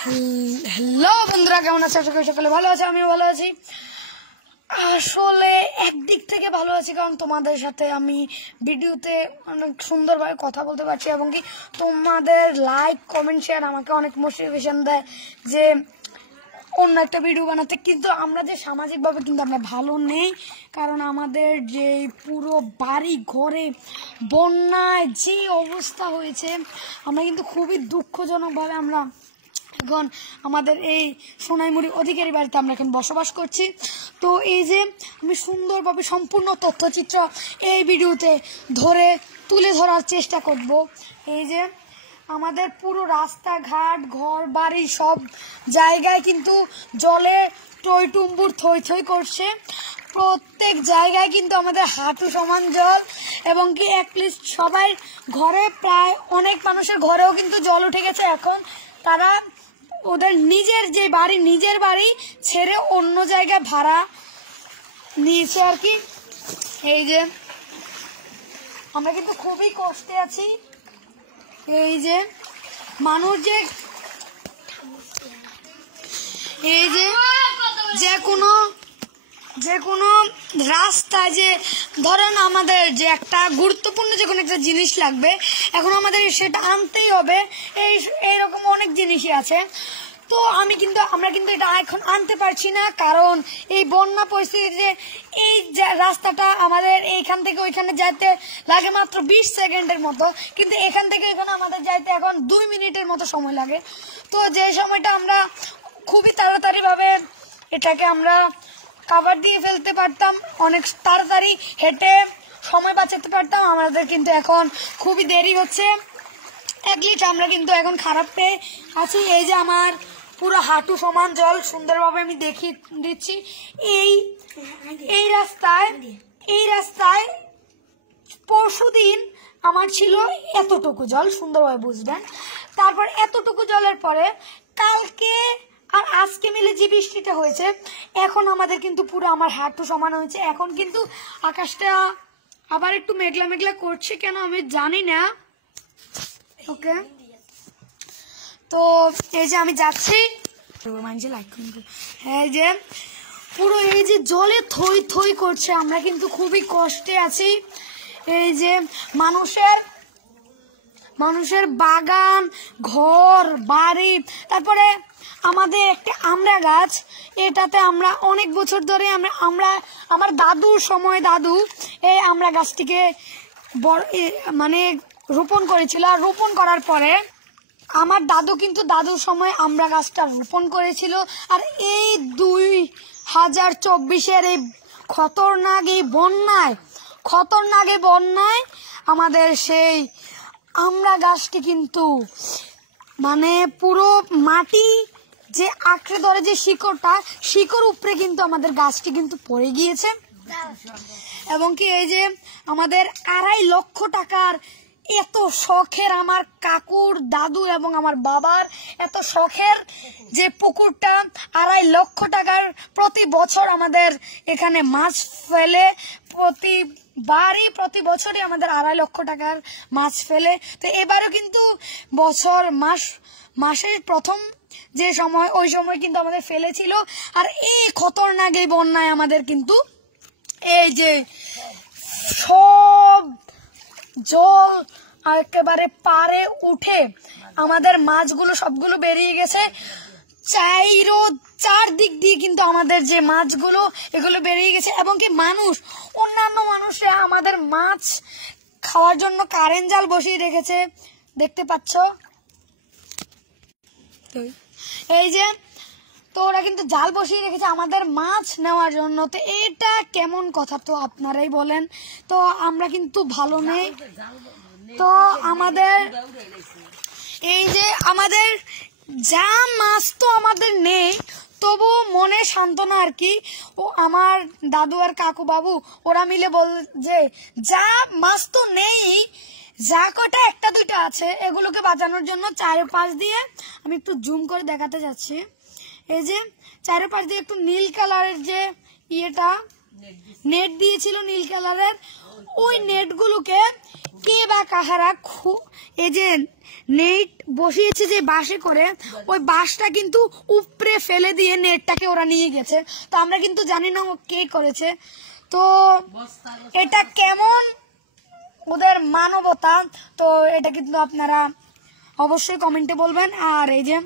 Hello বন্ধুরা, কেমন আছে? আশা করি সকলে ভালো আছে, আমিও ভালো আছি। আসলে একদিক থেকে ভালো আছি, কারণ তোমাদের সাথে আমি ভিডিওতে অনেক সুন্দরভাবে কথা বলতে পারছি এবং কি তোমাদের লাইক কমেন্ট শেয়ার আমাকে অনেক মোটিভেশন দেয় যে অন্য একটা ভিডিও বানাতে। কিন্তু আমরা যে সামাজিকভাবে কিন্তু আমরা ভালো নেই, কারণ আমাদের যে পুরো বাড়ি ঘরে বন্যায় যে অবস্থা হয়েছে, আমরা কিন্তু খুবই দুঃখজনকভাবে আমরা এখন আমাদের এই সোনাইমুড়ি অধিকারী বাড়িতে আমরা এখন বসবাস করছি। তো এই যে আমি সুন্দরভাবে সম্পূর্ণ তথ্যচিত্র এই ভিডিওতে তুলে ধরার চেষ্টা করব। এই যে আমাদের পুরো রাস্তাঘাট ঘর বাড়ি সব জায়গায় কিন্তু জলে টইটুম্বুর থই থই করছে। প্রত্যেক জায়গায় কিন্তু আমাদের হাঁটু সমান জল, এবং কি অ্যাটলিস্ট সবাই ঘরে প্রায় অনেক মানুষের ঘরেও কিন্তু জল উঠে গেছে। এখন তারা ওদের নিজের বাড়ি ছেড়ে অন্য জায়গায় ভাড়া নিয়েছে আর কি। এই যে আমরা কিন্তু খুবই কষ্টে আছি। এই যে মানুষ যে কোনো রাস্তায় যে ধরেন আমাদের যে একটা গুরুত্বপূর্ণ যে কোনো একটা জিনিস লাগবে, এখন আমাদের সেটা আনতেই হবে। এইরকম অনেক জিনিসই আছে। তো আমরা কিন্তু এটা এখন আনতে পারছি না, কারণ এই বন্যা পরিস্থিতিতে এই রাস্তাটা আমাদের এইখান থেকে ওইখানে যাইতে লাগে মাত্র 20 সেকেন্ডের মতো, কিন্তু এখান থেকে এখানে আমাদের যাইতে এখন 2 মিনিটের মতো সময় লাগে। তো যে সময়টা আমরা খুবই তাড়াতাড়ি ভাবে এটাকে আমরা কাভার দিয়ে ফেলতে পারতাম, অনেক তাড়াতাড়ি হেঁটে সময় বাঁচাতে পারতাম, আমাদের কিন্তু এখন খুবই দেরি হচ্ছে। একলিট আমরা কিন্তু এখন খারাপ পেয়ে আছি। এই যে আমার পুরো হাঁটু সমান জল, সুন্দরভাবে আমি দেখিয়ে দিচ্ছি। এই রাস্তায় পরশুদিন আমার ছিল এতটুকু জল, সুন্দরভাবে বুঝবেন। তারপর এতটুকু জলের পরে কালকে আর আজকে মিলে যে বৃষ্টিটা হয়েছে, এখন আমাদের কিন্তু পুরো আমার হাঁটু সমান হয়েছে। এখন কিন্তু আকাশটা আবার একটু মেঘলা মেঘলা করছে, কেন আমি জানি না। ওকে, তো এই যে আমি যাচ্ছি, এই যে পুরো এই যে জলে থই থই করছে, আমরা কিন্তু খুবই কষ্টে আছি। এই যে মানুষের বাগান ঘর বাড়ি, তারপরে আমাদের একটা আমড়া গাছ, এটাতে আমরা অনেক বছর ধরে আমার দাদু এই আমড়া গাছটিকে রোপণ করেছিল। আর রোপণ করার পরে আমার দাদুর সময় আমড়া গাছটা রোপণ করেছিল। আর এই 2024-এর এই খতরনাক বন্যায় আমাদের সেই আমড়া গাছটি কিন্তু পুরো মাটি যে আঁকড়ে ধরে যে শিকড় উপরে কিন্তু আমাদের গাছটি কিন্তু পড়ে গিয়েছে। এবং কি এই যে আমাদের 2.5 লক্ষ টাকার এত শখের, আমার কাকুর দাদু এবং আমার বাবার এত শখের যে পুকুরটা, 2.5 লক্ষ টাকার প্রতি বছর আমাদের এখানে মাছ ফেলে, প্রতি বছরই আমাদের 2.5 লক্ষ টাকার মাছ ফেলে। তো এবারও কিন্তু মাসের প্রথম যে সময়, ওই সময় কিন্তু আমাদের ফেলেছিল। আর এই খতরনাক এই বন্যায় আমাদের কিন্তু এই যে সব জল একেবারে পারে উঠে আমাদের মাছগুলো সবগুলো বেরিয়ে গেছে। চারদিক দিয়ে কিন্তু আমাদের যে মাছগুলো এগুলো বেরিয়ে গেছে। এবং কি অন্যান্য মানুষরা আমাদের মাছ খাওয়ার জন্য কারেন্ট জাল বসিয়ে রেখেছে, দেখতে পাচ্ছ। এই যে তো ওরা কিন্তু জাল বসিয়ে রেখেছে আমাদের মাছ নেওয়ার জন্য। তো এটা কেমন কথা, তো আপনারাই বলেন। তো আমরা কিন্তু ভালো নেই। তো আমাদের যা মাছ তো আমাদের নেই, তবু মনে সান্ত্বনা আর কি। ও আমার দাদু আর কাকু বাবু ওরা মিলে বল যে যা মাছ তো নেই, যা কটা একটা দুইটা আছে, এগুলোকে বাঁচানোর জন্য চারপাশ দিয়ে আমি একটু জুম করে দেখাতে যাচ্ছি। এই যে চারপাশ দিয়ে একটু নীল কালারের যে ইয়েটা নেট দিয়েছিল নীল কালারের। ওই নেটগুলোকে কে বা কাহারা এই যে নেট বসিয়েছে যে বাঁশে করে, ওই বাঁশটা কিন্তু উপরে ফেলে দিয়ে নেটটাকে ওরা নিয়ে গেছে। তো আমরা কিন্তু জানি না কে করেছে। তো এটা কেমন ওদের মানবতা, তো এটা কিন্তু আপনারা অবশ্যই কমেন্টে বলবেন। আর এই যে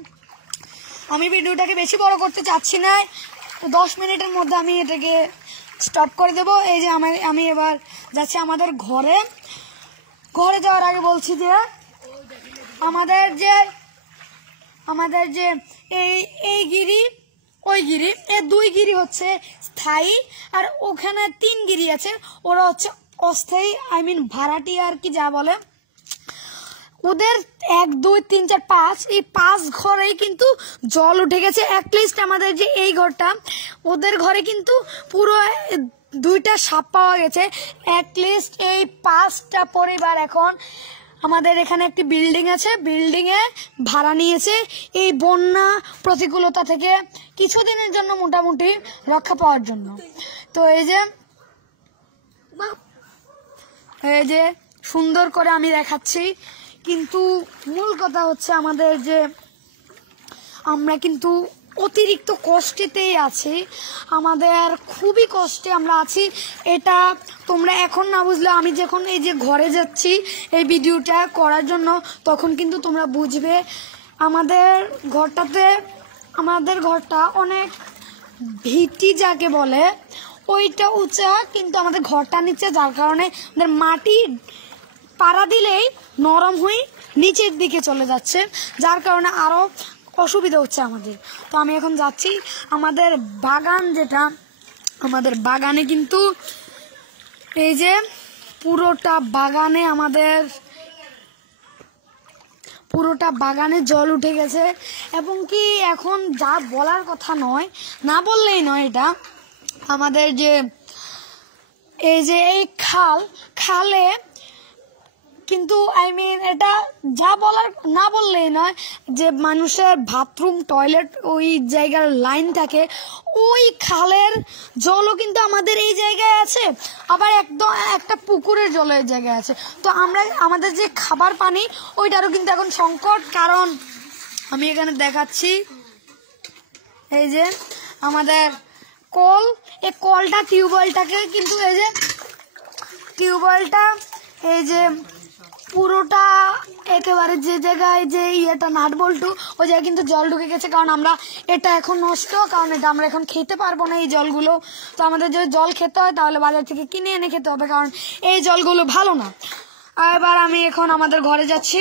আমি ভিডিওটাকে বেশি বড় করতে চাচ্ছি না, 10 মিনিটের মধ্যে আমি এটাকে স্টপ করে দেব। এই যে আমি এবার যাচ্ছি আমাদের ঘরে। ঘরে যাওয়ার আগে বলছি যে আমাদের যে এই গিরি ওই গিরি, এই 2 গিরি হচ্ছে স্থায়ী, আর ওখানে 3 গিরি আছে, ওরা হচ্ছে অস্থায়ী, ভাড়াটি আর কি যা বলে। ওদের 1 2 3 4 5 এই 5 ঘরেই কিন্তু জল উঠে গেছে। অ্যাটলিস্ট আমাদের যে এই ঘরটা, ওদের ঘরে কিন্তু পুরো 2টা সাপ পাওয়া গেছে। অ্যাটলিস্ট এই 5টা পরিবার এখন আমাদের এখানে একটি বিল্ডিং আছে, বিল্ডিং এ ভাড়া নিয়েছে এই বন্যা প্রতিকূলতা থেকে কিছুদিনের জন্য মোটামুটি রক্ষা পাওয়ার জন্য। তো এই যে সুন্দর করে আমি দেখাচ্ছি, কিন্তু মূল কথা হচ্ছে আমাদের যে আমরা কিন্তু অতিরিক্ত কষ্টেতেই আছি, আমাদের খুবই কষ্টে আমরা আছি। এটা তোমরা এখন না বুঝলে আমি যখন এই যে ঘরে যাচ্ছি এই ভিডিওটা করার জন্য, তখন কিন্তু তোমরা বুঝবে। আমাদের ঘরটা অনেক ভিটি যাকে বলে, ওইটা উঁচা, কিন্তু আমাদের ঘরটা নিচে, যার কারণে আমাদের মাটি পাড়া দিলেই নরম হয়ে নিচের দিকে চলে যাচ্ছে, যার কারণে আরো অসুবিধা হচ্ছে আমাদের। তো আমি এখন যাচ্ছি আমাদের বাগান, যেটা আমাদের বাগানে কিন্তু এই যে পুরোটা বাগানে জল উঠে গেছে, এবং কি এখন যা বলার কথা নয়, না বললেই নয়, এটা আমাদের যে এই যে এই খালে কিন্তু এটা যা বলার না বললেই নয়, যে মানুষের বাথরুম টয়লেট ওই জায়গার লাইন থাকে, ওই খালের জলও কিন্তু আমাদের এই জায়গায় আছে, আবার একদম একটা পুকুরের জল এই জায়গায় আছে। তো আমাদের যে খাবার পানি ওইটারও কিন্তু এখন সংকট। কারণ আমি এখানে দেখাচ্ছি, এই যে আমাদের কল, এই কলটা টিউবওয়েলটাকে কিন্তু এই যে টিউবওয়েলটা এই যে পুরোটা একেবারে যে জায়গায় যে ইয়েটা নাট বল্টু, ওই জায়গায় কিন্তু জল ঢুকে গেছে। কারণ আমরা এটা এখন নষ্ট, কারণ এটা আমরা এখন খেতে পারবো না এই জলগুলো। তো আমাদের যদি জল খেতে হয় তাহলে বাজার থেকে কিনে এনে খেতে হবে, কারণ এই জলগুলো ভালো না। এবার আমি এখন আমাদের ঘরে যাচ্ছি।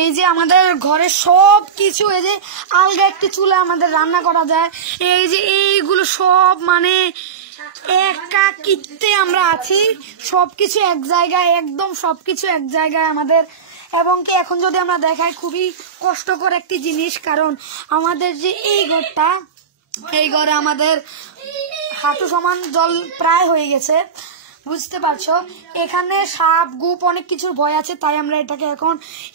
এই যে আমাদের ঘরে সব কিছু, এই যে আলগা একটি চুলা আমাদের রান্না করা যায়, এই যে এইগুলো সব একাকিত্বে আমরা আছি, সবকিছু এক জায়গায়, একদম সবকিছু এক জায়গায় আমাদের। এবং কি এখন যদি আমরা দেখাই, খুবই কষ্টকর একটি জিনিস, কারণ আমাদের যে এই ঘরটা, এই ঘরে আমাদের হাঁটু সমান জল প্রায় হয়ে গেছে, বুঝতে পারছো। এখানে সাপ গুপ অনেক কিছুর ভয় আছে, তাই আমরা এটাকে এখন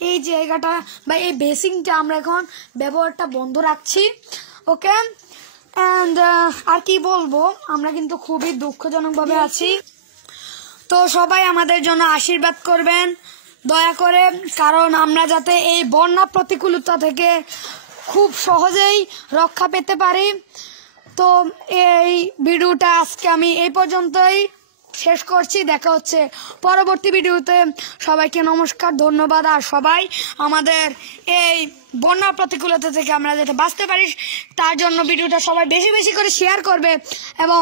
এই জায়গাটা বা এই বেসিংটা আমরা এখন ব্যবহারটা বন্ধ রাখছি। ওকে, এন্ড আর কি বলবো, আমরা কিন্তু খুবই দুঃখজনক ভাবে আছি। তো সবাই আমাদের জন্য আশীর্বাদ করবেন দয়া করে, কারণ আমরা যাতে এই বন্যা প্রতিকূলতা থেকে খুব সহজেই রক্ষা পেতে পারি। তো এই ভিডিওটা আজকে আমি এই পর্যন্তই শেষ করছি। দেখা হচ্ছে পরবর্তী ভিডিওতে। সবাইকে নমস্কার, ধন্যবাদ। আর সবাই আমাদের এই বন্যা প্রতিকূলতা থেকে আমরা যাতে বাঁচতে পারি তার জন্য ভিডিওটা সবাই বেশি বেশি করে শেয়ার করবে এবং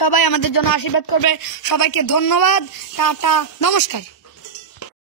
সবাই আমাদের জন্য আশীর্বাদ করবে। সবাইকে ধন্যবাদ, টাটা, নমস্কার।